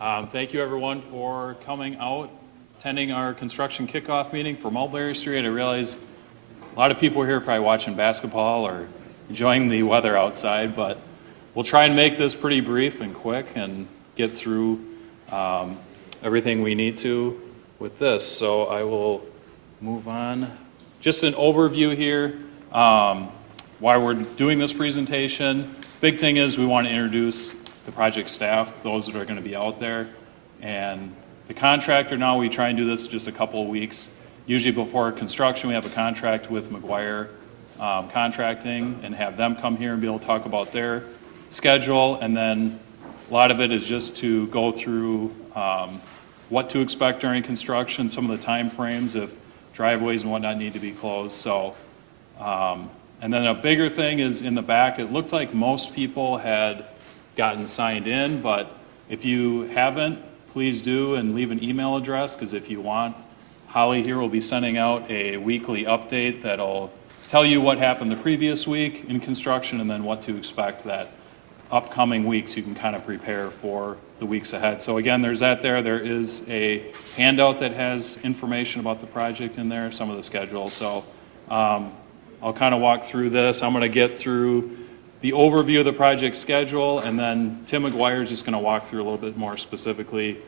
Thank you everyone for coming out, attending our construction kickoff meeting for Mulberry Street. I realize a lot of people here are probably watching basketball or enjoying the weather outside, but we'll try and make this pretty brief and quick and get through everything we need to with this. So I will move on. Just an overview here, why we're doing this presentation. Big thing is we want to introduce the project staff, those that are going to be out there. And the contractor now, we try and do this just a couple of weeks. Usually before construction, we have a contract with McGuire Contracting and have them come here and be able to talk about their schedule. And then a lot of it is just to go through what to expect during construction, some of the time frames if driveways and whatnot need to be closed. So, and then a bigger thing is in the back, it looked like most people had gotten signed in, but if you haven't, please do and leave an email address, because if you want, Holly here will be sending out a weekly update that'll tell you what happened the previous week in construction and then what to expect that upcoming weeks. You can kind of prepare for the weeks ahead. So again, there's that there. There is a handout that has information about the project in there, some of the schedules. So I'll kind of walk through this. I'm going to get through the overview of the project schedule, and then Tim McGuire is just going to walk through a little bit more specifically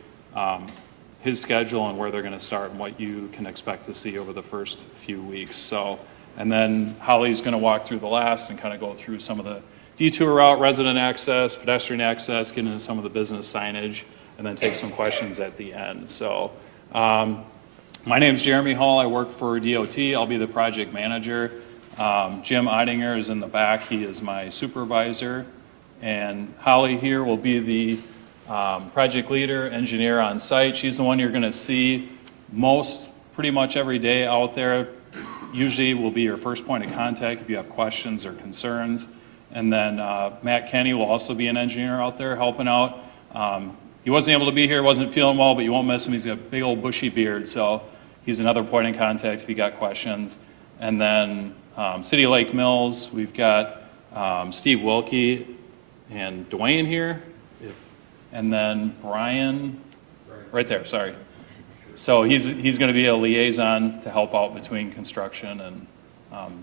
his schedule and where they're going to start and what you can expect to see over the first few weeks. So, and then Holly's going to walk through the last and kind of go through some of the detour route, resident access, pedestrian access, get into some of the business signage, and then take some questions at the end. So my name's Jeremy Hall. I work for DOT. I'll be the project manager. Jim Eidinger is in the back. He is my supervisor. And Holly here will be the project leader, engineer on site. She's the one you're going to see pretty much every day out there. Usually will be your first point of contact if you have questions or concerns. And then Matt Kenny will also be an engineer out there helping out. He wasn't able to be here, wasn't feeling well, but you won't miss him. He's got a big old bushy beard, so he's another point of contact if you got questions. And then City of Lake Mills, we've got Steve Wilkie and Dwayne here. And then Brian, right there, sorry. So he's going to be a liaison to help out between construction and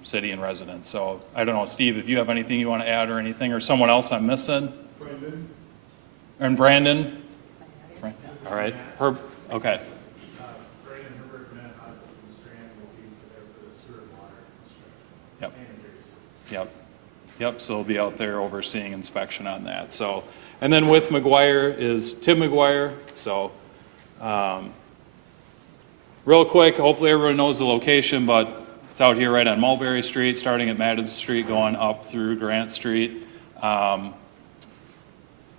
city and residents. So I don't know, Steve, if you have anything you want to add or anything, or someone else I'm missing? Brandon. And Brandon? All right. Herb, okay. Brandon Herbert, Matt Haas from Strand will be there for the sewer and water construction. Yep. Yep, so they'll be out there overseeing inspection on that. So, and then with McGuire is Tim McGuire. So, real quick, hopefully everyone knows the location, but it's out here right on Mulberry Street, starting at Madison Street, going up through Grant Street.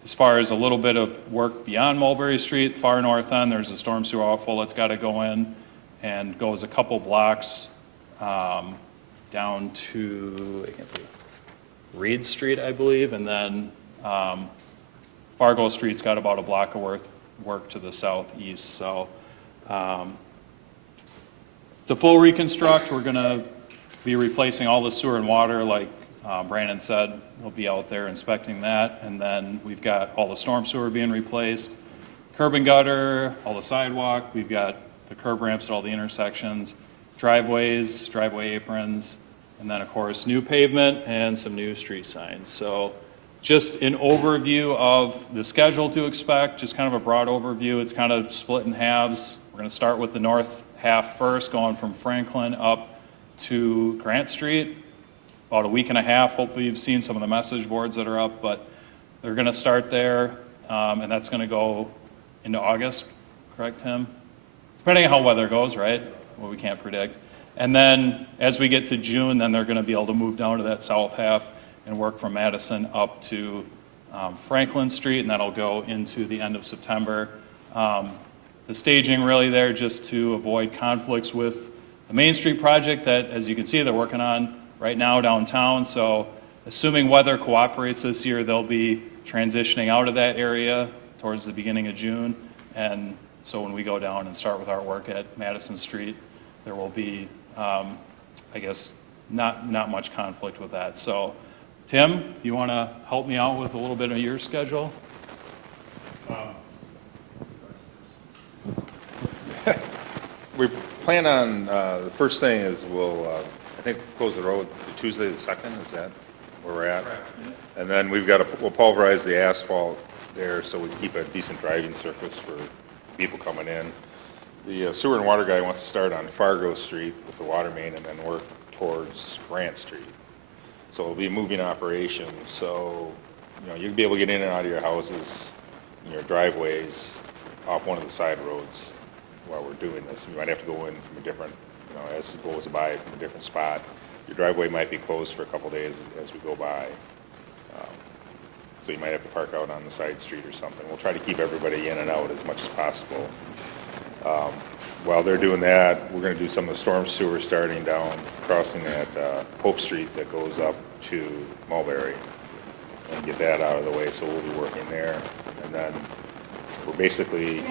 As far as a little bit of work beyond Mulberry Street, far north end, there's a storm sewer outfall that's got to go in and goes a couple blocks down to Reed Street, I believe, and then Fargo Street's got about a block of work to the southeast. So it's a full reconstruct. We're going to be replacing all the sewer and water, like Brandon said. We'll be out there inspecting that. And then we've got all the storm sewer being replaced, curb and gutter, all the sidewalk. We've got the curb ramps at all the intersections, driveways, driveway aprons, and then of course new pavement and some new street signs. So just an overview of the schedule to expect, just kind of a broad overview. It's kind of split in halves. We're going to start with the north half first, going from Franklin up to Grant Street. About a week and a half. Hopefully you've seen some of the message boards that are up, but they're going to start there, and that's going to go into August, correct, Tim? Depending on how weather goes, right? Well, we can't predict. And then as we get to June, then they're going to be able to move down to that south half and work from Madison up to Franklin Street, and that'll go into the end of September. The staging really there just to avoid conflicts with the Main Street project that, as you can see, they're working on right now downtown. So assuming weather cooperates this year, they'll be transitioning out of that area towards the beginning of June. And so when we go down and start with our work at Madison Street, there will be, I guess, not much conflict with that. So Tim, you want to help me out with a little bit of your schedule? we plan on, the first thing is we'll, I think, close the road to Tuesday the 2nd, is that where we're at? And then we'll pulverize the asphalt there so we keep a decent driving surface for people coming in. The sewer and water guy wants to start on Fargo Street with the water main and then work towards Grant Street. So it'll be a moving operation, so, you'll be able to get in and out of your houses, your driveways, off one of the side roads while we're doing this. You might have to go in from a different, as it goes by from a different spot. Your driveway might be closed for a couple days as we go by. So you might have to park out on the side street or something. We'll try to keep everybody in and out as much as possible. While they're doing that, we're going to do some of the storm sewer starting down, crossing at Hope Street that goes up to Mulberry and get that out of the way, so we'll be working there. And then we're basically,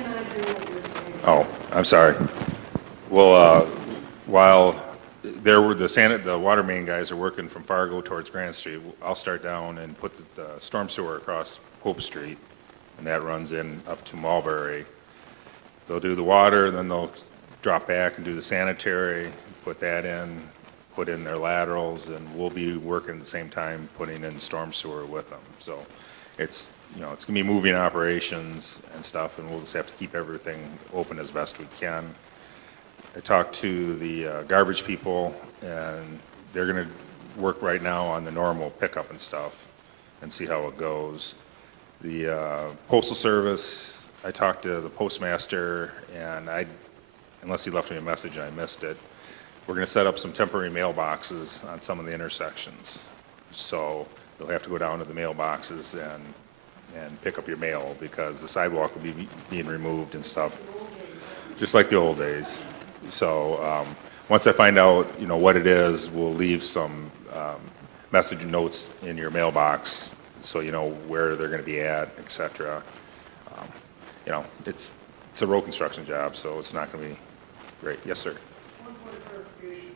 oh, I'm sorry. Well, while the water main guys are working from Fargo towards Grand Street, I'll start down and put the storm sewer across Hope Street, and that runs in up to Mulberry. They'll do the water, and then they'll drop back and do the sanitary, put that in, put in their laterals, and we'll be working at the same time putting in storm sewer with them. So it's going to be moving operations and stuff, and we'll just have to keep everything open as best we can. I talked to the garbage people, and they're going to work right now on the normal pickup and stuff and see how it goes. The Postal Service, I talked to the postmaster, and unless he left me a message and I missed it, we're going to set up some temporary mailboxes on some of the intersections. So you'll have to go down to the mailboxes and pick up your mail because the sidewalk will be being removed and stuff, just like the old days. So once I find out, what it is, we'll leave some message notes in your mailbox so you know where they're going to be at, et cetera. It's a road construction job, so it's not going to be great. Yes, sir. One point of clarification.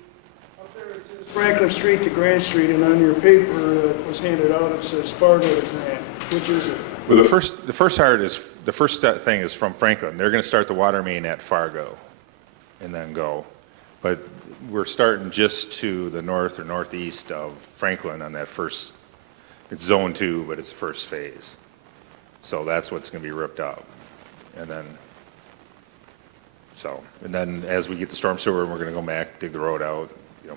Up there it says Franklin Street to Grant Street, and on your paper that was handed out, it says Fargo to Grant. Which is it? Well, the first thing is from Franklin. They're going to start the water main at Fargo and then go. But we're starting just to the north or northeast of Franklin on that first, it's zone 2, but it's the first phase. So that's what's going to be ripped up. And then as we get the storm sewer, we're going to go back, dig the road out,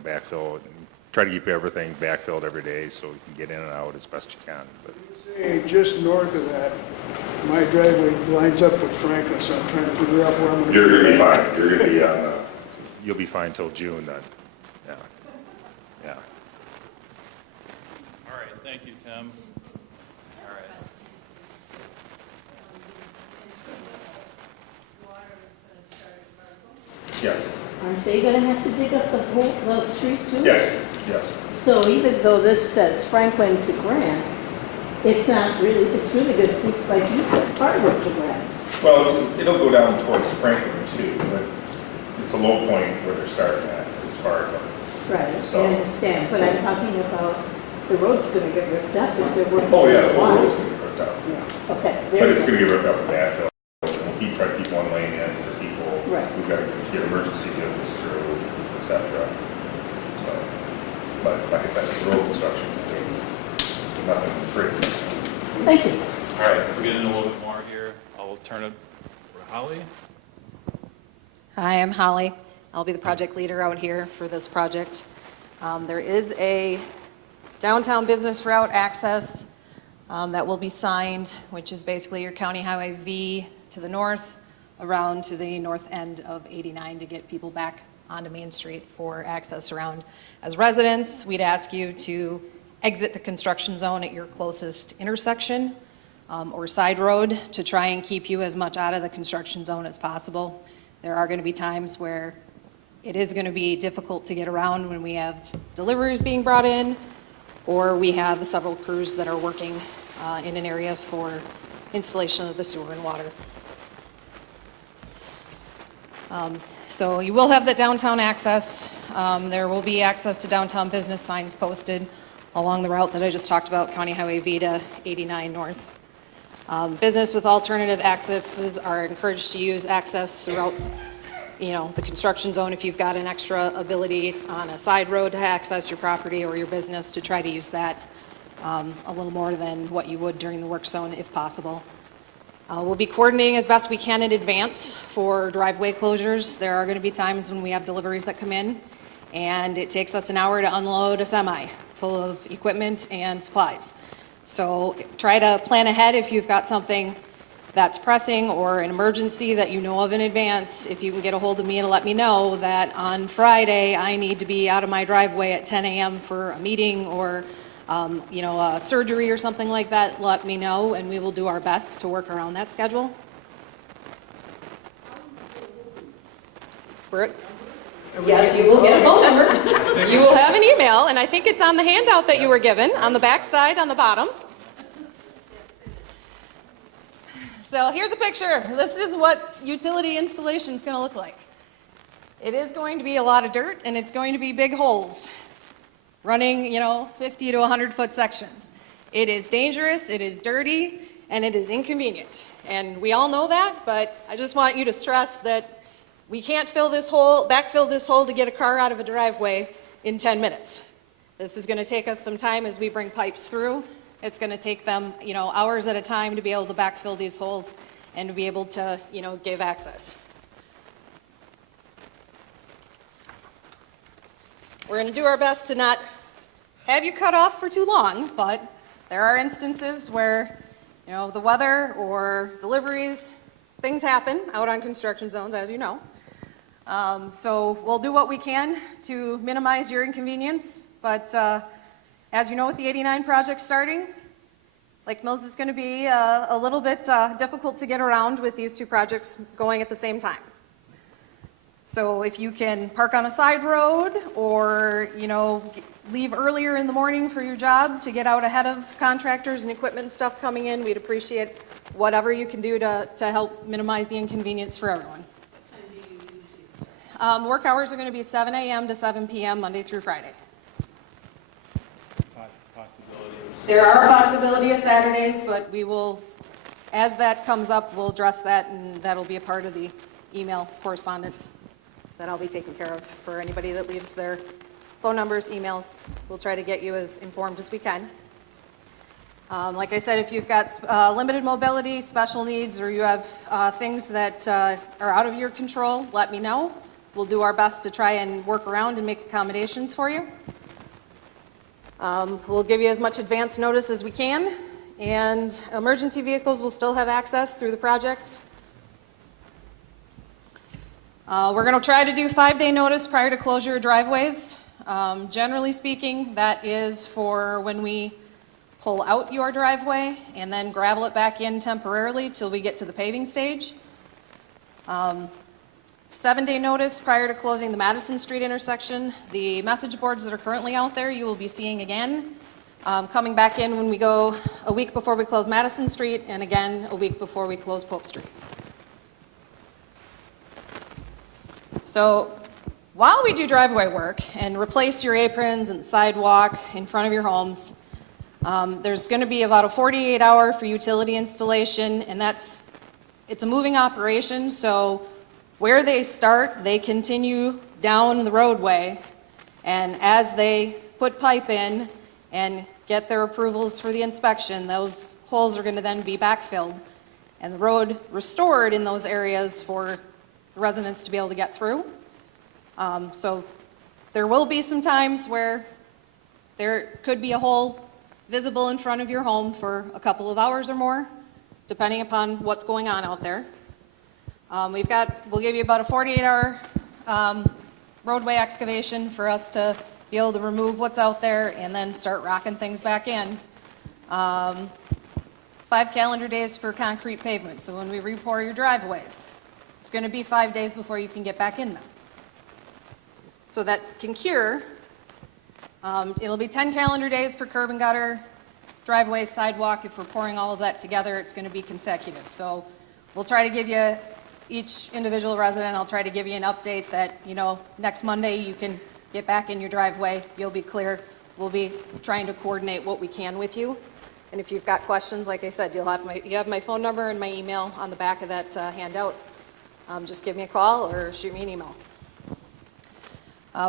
backfill it, and try to keep everything backfilled every day so we can get in and out as best you can. But Say just north of that, my driveway lines up with Franklin, so I'm trying to figure out where I'm going to be. you're going to be fine. You're going to be you'll be fine till June then. Yeah. All right, thank you, Tim. All right. Yes. Aren't they gonna have to dig up the street too? Yes. So even though this says Franklin to Grant, it's really good, like you said, Fargo to Grant. Well, it'll go down towards Franklin too, but it's a low point where they're starting at, as far as. Right, So- I understand, but I'm talking about the road's gonna get ripped up if they're working. Oh, yeah, the on whole water. road's gonna get ripped out. Yeah, okay. But it's gonna get ripped up with backfill. We'll try to keep one lane in for people. Right. We've got to get emergency vehicles through, et cetera. So, but like I said, it's road construction, it's nothing crazy. Thank you. All right, we're getting a little bit more here. I'll turn it over to Holly. Hi, I'm Holly. I'll be the project leader out here for this project. There is a downtown business route access that will be signed, which is basically your County Highway V to the north, around to the north end of 89 to get people back onto Main Street for access around. As residents, we'd ask you to exit the construction zone at your closest intersection or side road to try and keep you as much out of the construction zone as possible. There are going to be times where it is going to be difficult to get around when we have deliveries being brought in, or we have several crews that are working in an area for installation of the sewer and water. So you will have the downtown access. There will be access to downtown business signs posted along the route that I just talked about, County Highway V to 89 North. Business with alternative accesses are encouraged to use access throughout the construction zone, if you've got an extra ability on a side road to access your property or your business, to try to use that a little more than what you would during the work zone if possible. We'll be coordinating as best we can in advance for driveway closures. There are going to be times when we have deliveries that come in, and it takes us an hour to unload a semi full of equipment and supplies. So try to plan ahead if you've got something that's pressing or an emergency that you know of in advance. If you can get a hold of me to let me know that on Friday I need to be out of my driveway at 10 a.m. for a meeting or a surgery or something like that, let me know, and we will do our best to work around that schedule. Yes, you will get a phone number. You will have an email, and I think it's on the handout that you were given, on the back side, on the bottom. So here's a picture. This is what utility installation is going to look like. It is going to be a lot of dirt, and it's going to be big holes running, 50 to 100-foot sections. It is dangerous, it is dirty, and it is inconvenient. And we all know that, but I just want you to stress that we can't backfill this hole to get a car out of a driveway in 10 minutes. This is going to take us some time as we bring pipes through. It's going to take them, hours at a time to be able to backfill these holes and to be able to, give access. We're going to do our best to not have you cut off for too long, but there are instances where, the weather or deliveries, things happen out on construction zones, as you know. So we'll do what we can to minimize your inconvenience, but as you know, with the 89 project starting, Lake Mills is going to be a little bit difficult to get around with these two projects going at the same time. So if you can park on a side road or, leave earlier in the morning for your job to get out ahead of contractors and equipment and stuff coming in, we'd appreciate whatever you can do to help minimize the inconvenience for everyone. Work hours are going to be 7 a.m. to 7 p.m. Monday through Friday. There are possibility of Saturdays, but we will, as that comes up, we'll address that, and that'll be a part of the email correspondence that I'll be taking care of for anybody that leaves their phone numbers, emails. We'll try to get you as informed as we can. Like I said, if you've got limited mobility, special needs, or you have things that are out of your control, let me know. We'll do our best to try and work around and make accommodations for you. We'll give you as much advance notice as we can, and emergency vehicles will still have access through the project. We're going to try to do 5-day notice prior to closure of driveways. Generally speaking, that is for when we pull out your driveway and then gravel it back in temporarily till we get to the paving stage. 7-day notice prior to closing the Madison Street intersection. The message boards that are currently out there you will be seeing again, coming back in when we go a week before we close Madison Street and again a week before we close Pope Street. So while we do driveway work and replace your aprons and sidewalk in front of your homes, there's going to be about a 48-hour for utility installation, and it's a moving operation, so where they start, they continue down the roadway, and as they put pipe in and get their approvals for the inspection, those holes are going to then be backfilled and the road restored in those areas for the residents to be able to get through. So there will be some times where there could be a hole visible in front of your home for a couple of hours or more, depending upon what's going on out there. We'll give you about a 48-hour roadway excavation for us to be able to remove what's out there and then start rocking things back in. 5 calendar days for concrete pavement. So when we re-pour your driveways, it's going to be 5 days before you can get back in them. So that can cure. It'll be 10 calendar days for curb and gutter, driveways, sidewalk. If we're pouring all of that together, it's going to be consecutive. So we'll try to give you each individual resident, I'll try to give you an update that, next Monday you can get back in your driveway, you'll be clear. We'll be trying to coordinate what we can with you. And if you've got questions, like I said, you have my phone number and my email on the back of that handout. just give me a call or shoot me an email.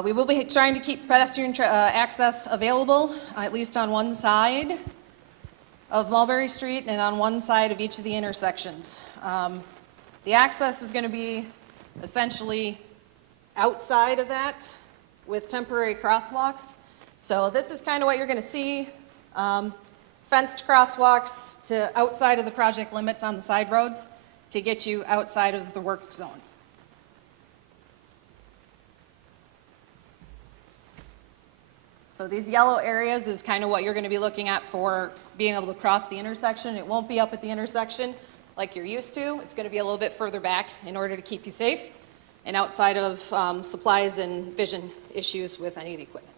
We will be trying to keep pedestrian access available, at least on one side of Mulberry Street and on one side of each of the intersections. The access is going to be essentially outside of that with temporary crosswalks. So this is kind of what you're going to see. Fenced crosswalks to outside of the project limits on the side roads to get you outside of the work zone. So these yellow areas is kind of what you're going to be looking at for being able to cross the intersection. It won't be up at the intersection like you're used to. It's going to be a little bit further back in order to keep you safe and outside of supplies and vision issues with any of the equipment.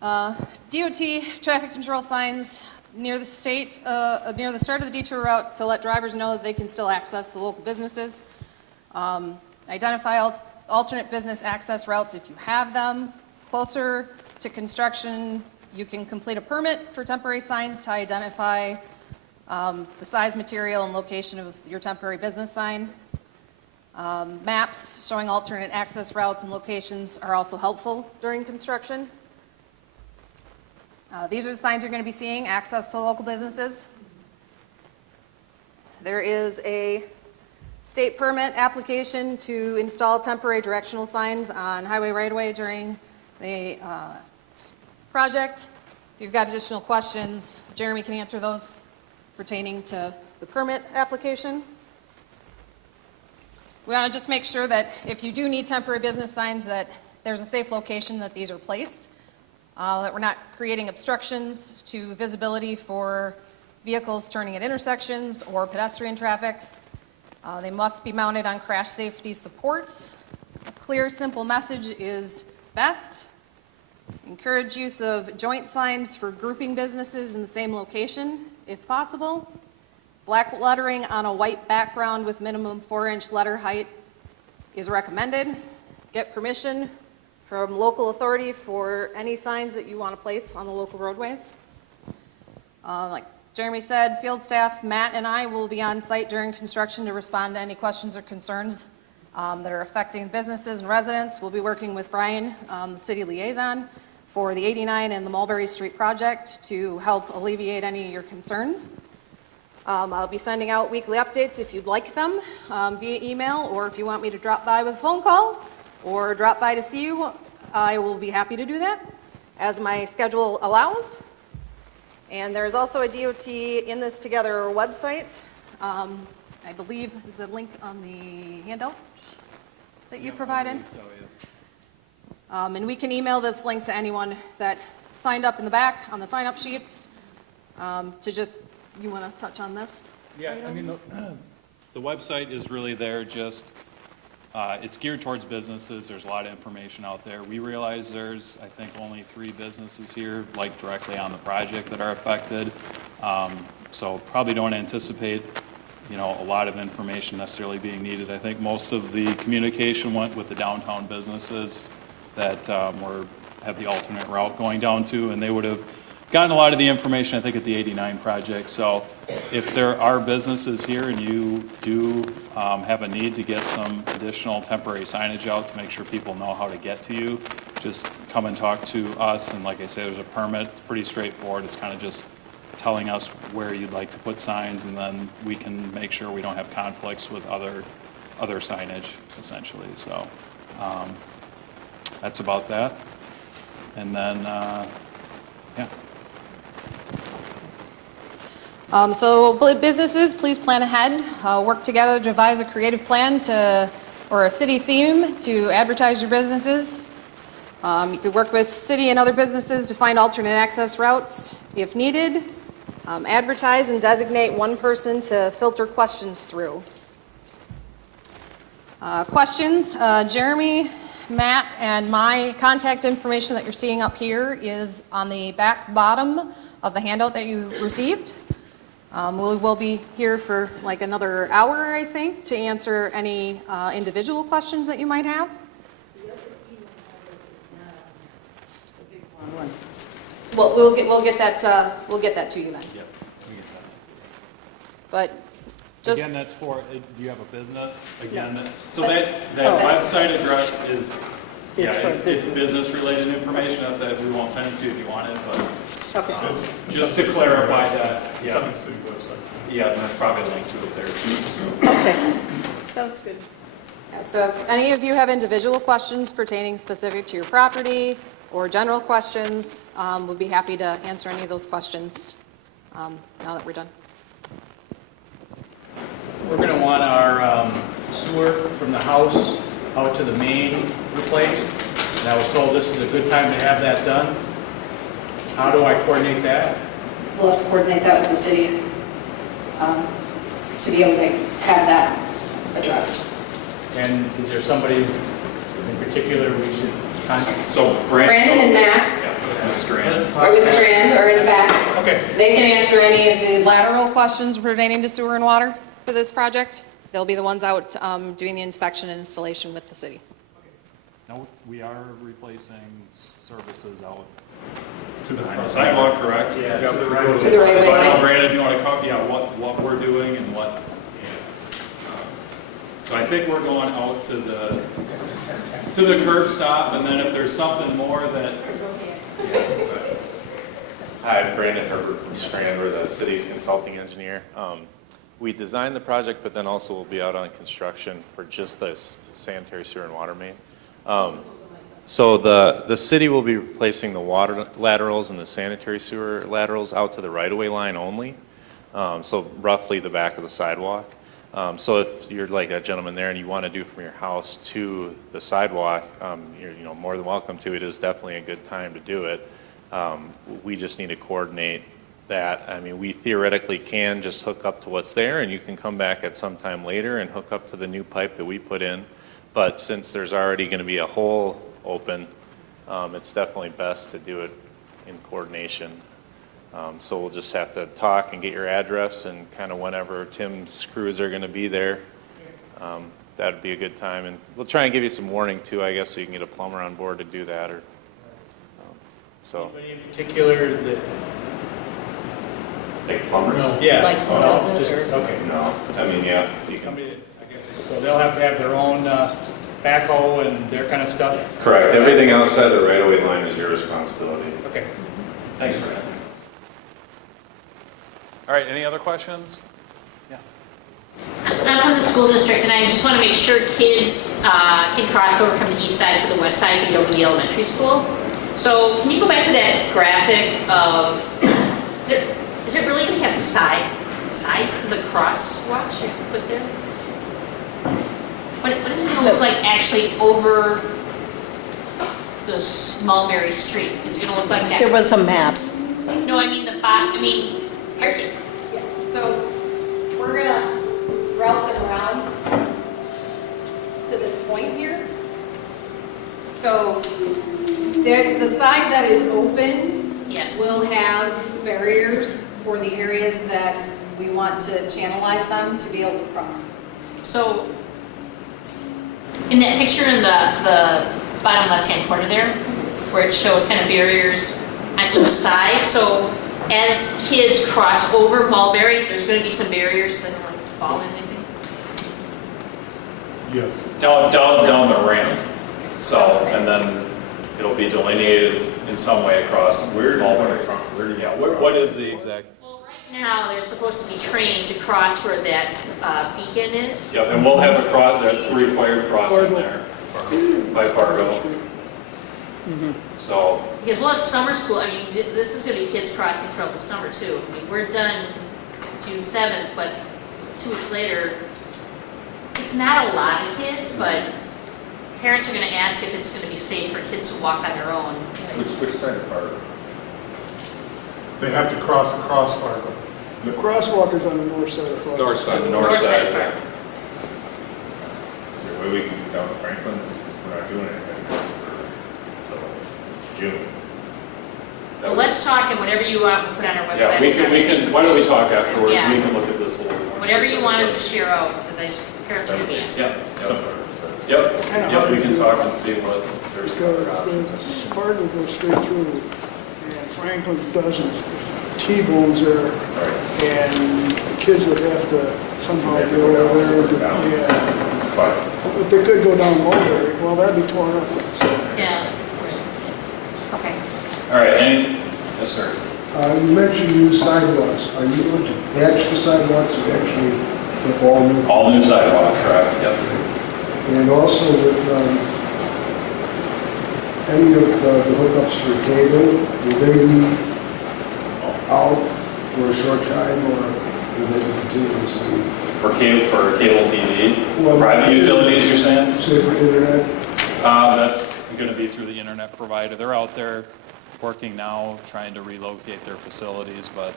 DOT traffic control signs near the state, near the start of the detour route to let drivers know that they can still access the local businesses. Identify alternate business access routes if you have them. Closer to construction, you can complete a permit for temporary signs to identify the size, material, and location of your temporary business sign. Maps showing alternate access routes and locations are also helpful during construction. These are the signs you're going to be seeing, access to local businesses. There is a state permit application to install temporary directional signs on highway right-of-way during the project. If you've got additional questions, Jeremy can answer those pertaining to the permit application. We want to just make sure that if you do need temporary business signs, that there's a safe location that these are placed, that we're not creating obstructions to visibility for vehicles turning at intersections or pedestrian traffic. They must be mounted on crash safety supports. A clear, simple message is best. Encourage use of joint signs for grouping businesses in the same location, if possible. Black lettering on a white background with minimum 4-inch letter height is recommended. Get permission from local authority for any signs that you want to place on the local roadways. Like Jeremy said, field staff, Matt and I will be on site during construction to respond to any questions or concerns that are affecting businesses and residents. We'll be working with Brian, the city liaison, for the 89 and the Mulberry Street project to help alleviate any of your concerns. I'll be sending out weekly updates if you'd like them via email, or if you want me to drop by with a phone call or drop by to see you, I will be happy to do that as my schedule allows. And there's also a DOT In This Together website. I believe is the link on the handout that you provided. And we can email this link to anyone that signed up in the back on the sign-up sheets to just, you want to touch on this? Yeah, I mean, the website is really there just, it's geared towards businesses. There's a lot of information out there. We realize there's, I think, only 3 businesses here, like directly on the project that are affected. So probably don't anticipate, you know, a lot of information necessarily being needed. I think most of the communication went with the downtown businesses that have the alternate route going down to, and they would have gotten a lot of the information, I think, at the 89 project. So if there are businesses here and you do have a need to get some additional temporary signage out to make sure people know how to get to you, just come and talk to us. And like I say, there's a permit. It's pretty straightforward. It's kind of just telling us where you'd like to put signs, and then we can make sure we don't have conflicts with other signage, essentially. So that's about that. And then, yeah. So businesses, please plan ahead. Work together to devise a creative plan or a city theme to advertise your businesses. You could work with city and other businesses to find alternate access routes if needed. Advertise and designate one person to filter questions through. Questions, Jeremy, Matt, and my contact information that you're seeing up here is on the back bottom of the handout that you received. We will be here for like another hour, I think, to answer any individual questions that you might have. The other email address is not the big one. Well, we'll get that to you then. Yep. We can send it. But Just- Again, that's for, do you have a business? Again, No. so that website address is, yeah, for it's business. business-related information that we won't send it to you if you want it, but Okay. just to clarify that, It's on yeah, the city website. yeah, and there's probably a link to it there too, so. Okay. Sounds good. Yeah, so if any of you have individual questions pertaining specific to your property or general questions, we'd be happy to answer any of those questions now that we're done. We're going to want our sewer from the house out to the main replaced. And I was told this is a good time to have that done. How do I coordinate that? We'll have to coordinate that with the city to be able to have that addressed. And is there somebody in particular we should contact? So Brandon and Matt Yeah, and Strand. are with Strand, are in the back. Okay. They can answer any of the Lateral questions pertaining to sewer and water for this project, they'll be the ones out doing the inspection and installation with the city. No, we are replacing services out To the behind the sidewalk, correct? Yeah, to the right. to the right So I know, way. Brandon, if you want to talk, yeah, what we're doing and what, so I think we're going out to the curb stop, and then if there's something more that, Hi, I'm Brandon Herbert from Strand. We're the city's consulting engineer. We designed the project, but then also we'll be out on construction for just this sanitary sewer and water main. So the city will be replacing the water laterals and the sanitary sewer laterals out to the right-of-way line only. So roughly the back of the sidewalk. So if you're like that gentleman there and you want to do from your house to the sidewalk, you're more than welcome to. It is definitely a good time to do it. We just need to coordinate that. I mean, we theoretically can just hook up to what's there, and you can come back at some time later and hook up to the new pipe that we put in. But since there's already going to be a hole open, it's definitely best to do it in coordination. So we'll just have to talk and get your address, and kind of whenever Tim's crews are going to be there, that'd be a good time. And we'll try and give you some warning too, I guess, so you can get a plumber on board to do that. Or so. Anybody in particular that? Like plumbers? Yeah. Like who does it, Just- or- Okay. No, I mean, yeah, you can. Somebody that, I guess, so they'll have to have their own backhoe and their kind of stuff? Correct. Everything outside the right-of-way line is your responsibility. Okay. thanks for that. All right, any other questions? I'm from the school district, and I just want to make sure kids can cross over from the east side to the west side to get over to the elementary school. So can you go back to that graphic of, is it really going to have sides of the crosswalk you put there? What is it going to look like actually over the Mulberry Street? Is it going to look like that? There was a map. No, I mean Okay, so we're gonna route them around to this point here. So the side that is open yes. will have barriers for the areas that we want to channelize them to be able to cross. So, in that picture in the bottom left-hand corner there, where it shows kind of barriers on each side, so as kids cross over Mulberry, there's going to be some barriers that don't fall in anything? Yes. Down the ramp itself, and then it'll be delineated in some way across Mulberry. Yeah, what is the exact? Well, right now, they're supposed to be trained to cross where that beacon is. Yep, and we'll have a cross, that's the required crossing there by Fargo. So, Because we'll have summer school, I mean, this is going to be kids crossing throughout the summer too. I mean, we're done June 7th, but 2 weeks later, it's not a lot of kids, but parents are going to ask if it's going to be safe for kids to walk on their own. Which side of Fargo? They have to cross across Fargo. The crosswalk is on the north side of Fargo. North side. the north side, of yeah. Fargo. Is there a way we can get down to Franklin? We're not doing anything until June. that Well, would- let's talk, and whatever you want, we'll put on our website. Yeah, we can, why don't we talk afterwards, Yeah. we can look at this a little more. Whatever you want us to share out, because parents are going to be asking. Yep, we can talk and see what there's other Because options. Fargo goes straight through, and Franklin doesn't. T-bones there, and the kids would have to somehow get over there. Yeah. But But they could go down Mulberry. Well, that'd be torn up. So. Yeah. Okay. All right, yes, sir. You mentioned new sidewalks. Are you going to patch the sidewalks or actually put all new? All new sidewalk, correct, yep. And also with any of the hookups for cable, will they be out for a short time or will they be continuously? For cable TV, Well, private utilities, you're saying? Say for internet? That's going to be through the internet provider. They're out there working now, trying to relocate their facilities, but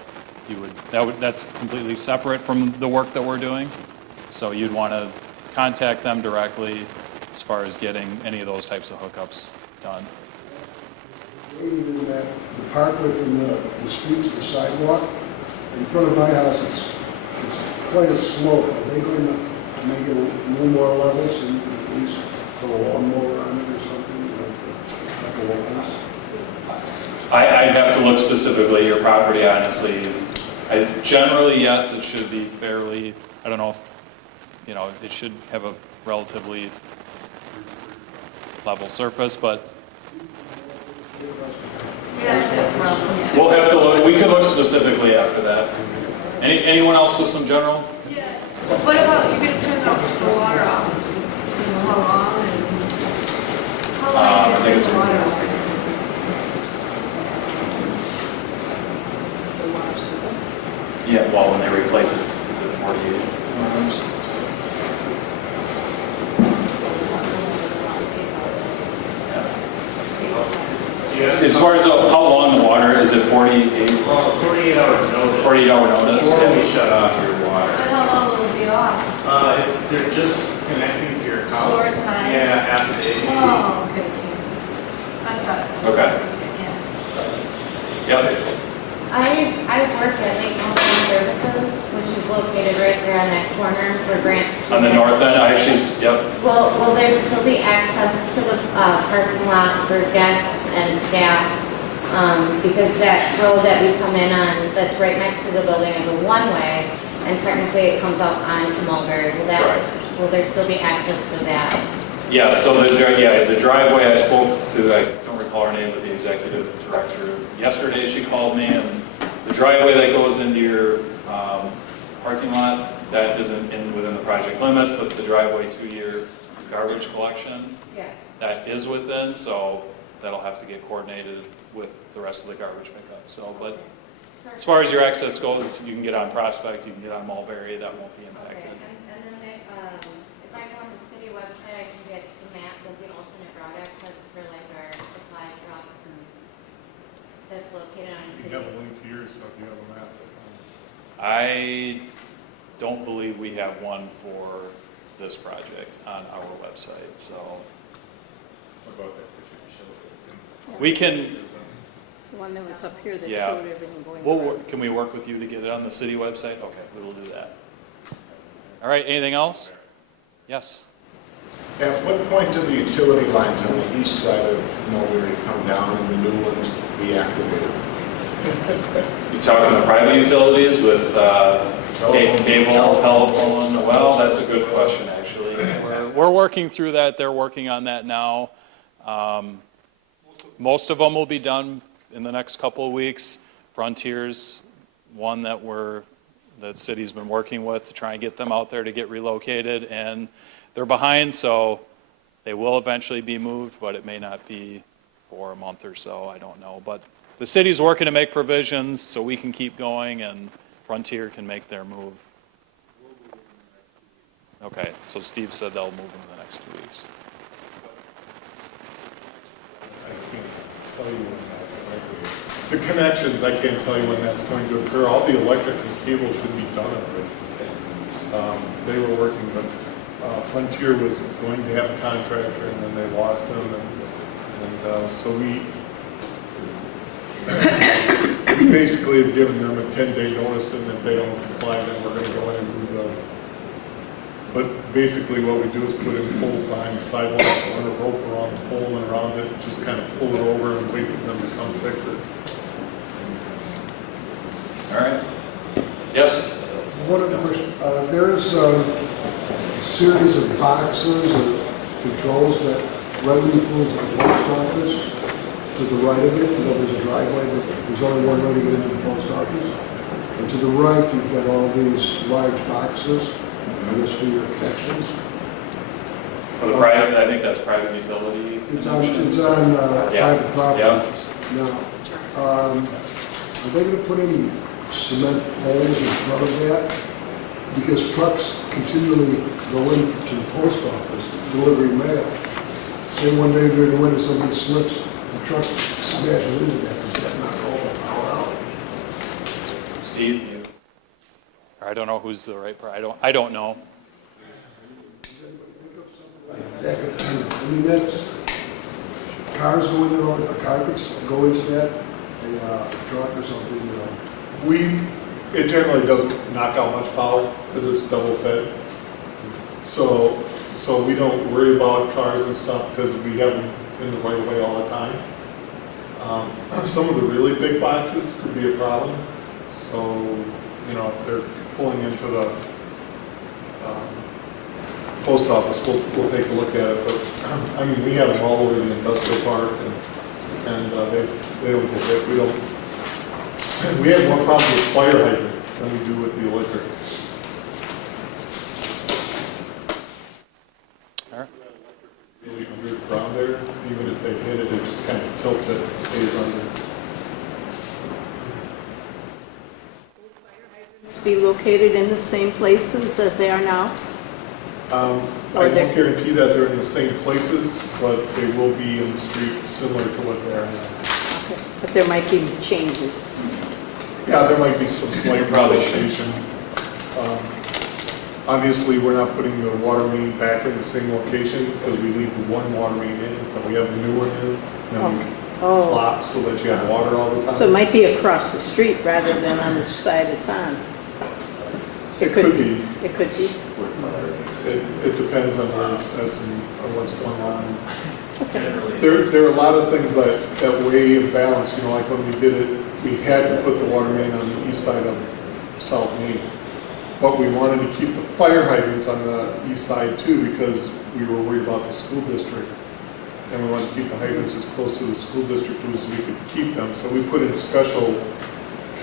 that's completely separate from the work that we're doing. So you'd want to contact them directly as far as getting any of those types of hookups done. Even that, the parkway from the street to the sidewalk, in front of my house, it's quite a slope. Are they going to make it a little more level so you can at least put a lawnmower on it or something, like a lawns? I'd have to look specifically at your property, honestly. Generally, yes, it should be fairly, I don't know, it should have a relatively level surface, but we'll have to look, we could look specifically after that. Anyone else with some general? Yeah. What about, you're going to turn the water off? How long and how long I think is it's the water off? Yeah, well, when they replace it, is it 48 hours? As far as how long the water, is it 48? 48-hour notice. 48-hour notice? Before we shut off your water. But how long will it be off? They're just connecting to your house. Short time? Yeah, half a day. Oh, okay. I thought. Okay. Yep. I work at Lake County Services, which is located right there on that corner where Grant's. On the north end, yep. Will there still be access to the parking lot for guests and staff? Because that road that we come in on, that's right next to the building is a one-way, and technically it comes out onto Mulberry. Will there still be access for that? Yeah, so the driveway, I spoke to, I don't recall her name, but the executive director. Yesterday she called me, and the driveway that goes into your parking lot, that isn't within the project limits, but the driveway to your garbage collection, Yes. that is within, so that'll have to get coordinated with the rest of the garbage pickup. So, but as far as your access goes, you can get on Prospect, you can get on Mulberry, that won't be impacted. Okay. And then if I go on the city website, I can get the map of the alternate route access for like our supply trucks and that's located on the You city. have a link to your stuff, you have a map. I don't believe we have one for this project on our website, so What about that picture you showed? we can, The one that was up here that Yeah. showed everything going on. can we work with you to get it on the city website? Okay, we will do that. All right, anything else? Yes? At what point do the utility lines on the east side of Mulberry come down and the new ones be activated? You talking the private utilities with cable, telephone? Well, that's a good question, actually. We're working through that. They're working on that now. Most of them will be done in the next couple of weeks. Frontier's one that the city's been working with to try and get them out there to get relocated, and they're behind, so they will eventually be moved, but it may not be for a month or so, I don't know. But the city's working to make provisions so we can keep going and Frontier can make their move. Okay, so Steve said they'll move in the next 2 weeks. I can't tell you when that's going to. The connections, I can't tell you when that's going to occur. All the electric and cable should be done already. They were working, but Frontier was going to have a contractor, and then they lost him, and so we basically have given them a 10-day notice, and if they don't comply, then we're going to go in and move them. But basically what we do is put in poles behind the sidewalk, run a rope around the pole and around it, just kind of pull it over and wait for them to come fix it. All right. Yes? One of the, There's a series of boxes or controls that revenue pools at the post office to the right of it. You know, there's a driveway, but there's only one way to get into the post office. And to the right, you've got all these large boxes, I guess for your connections. For the private, I think that's private utility. It's on Yeah. private property. Yeah. Now, are they gonna put any cement poles in front of that? Because trucks continually go in to the post office delivering mail. Say one day during the winter, somebody slips, the truck smashes into that, is that not all the power out? Steve, I don't know who's the right, I don't know. That could, I mean, that's, cars go in there, or a car could go into that, a truck or something, you know. It generally doesn't knock out much power because it's double fed. So we don't worry about cars and stuff because we have them in the right of way all the time. Some of the really big boxes could be a problem. So, you know, if they're pulling into the post office, we'll take a look at it. But I mean, we have them all over the industrial park, and they don't get hit. We have more problems with fire hydrants than we do with the electric. All right. Really underground there, even if they hit it, it just kind of tilts it and stays under. Be located in the same places as they are now? I won't guarantee that they're in the same places, but they will be in the street similar to what they are now. Okay. But there might be changes. Yeah, there might be some slight relocation. Obviously, we're not putting the water main back in the same location because we leave the one water main in until we have the new one in. And then we flop so that you have water all the time. So it might be across the street rather than on the side it's on. It could be. It could be. It depends on where it sets and what's going on. Okay. There are a lot of things that weigh in balance. You know, like when we did it, we had to put the water main on the east side of South Main. But we wanted to keep the fire hydrants on the east side too because we were worried about the school district. And we wanted to keep the hydrants as close to the school district as we could keep them. So we put in special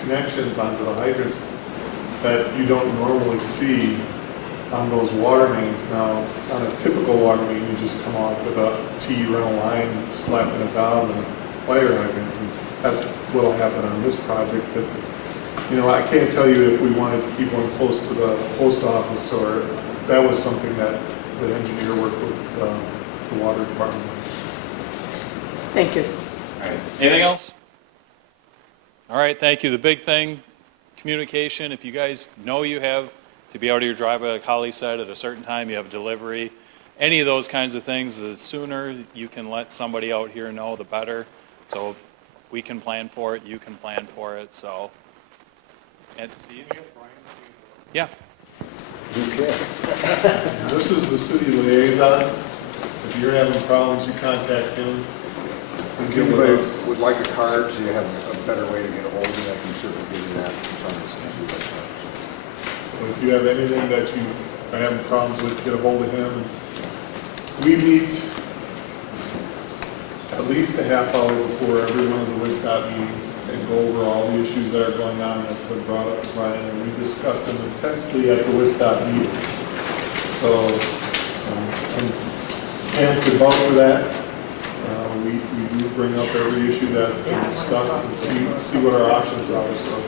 connections onto the hydrants that you don't normally see on those water mains. Now, on a typical water main, you just come off with a T-rental line, slapping it down, and a fire hydrant. And that's what will happen on this project. But, you know, I can't tell you if we wanted to keep one close to the post office, or that was something that the engineer worked with the water department. Thank you. All right. Anything else? All right, thank you. The big thing, communication. If you guys know you have to be out of your driveway, like Holly said, at a certain time, you have a delivery, any of those kinds of things, the sooner you can let somebody out here know, the better. So we can plan for it, you can plan for it, so. And Steve? Yeah. Okay. This is the city liaison. If you're having problems, you contact him. If anybody would like a card, so you have a better way to get a hold of it, I can certainly give you that. So if you have anything that you are having problems with, get a hold of him. We meet at least a half hour before every one of the WisDOT meetings and go over all the issues that are going on that's been brought up to Brian, and we discuss them intensely at the WisDOT meeting. So, and Pam could vouch for that. We do bring up every issue that's been discussed and see what our options are. So,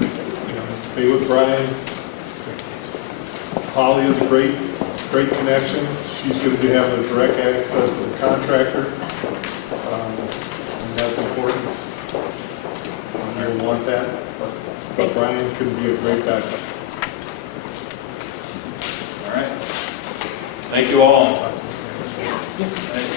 you know, stay with Brian. Holly is a great connection. She's going to be having direct access to the contractor, and that's important. You'll want that, but Brian could be a great backup. All right. Thank you all. Thank you.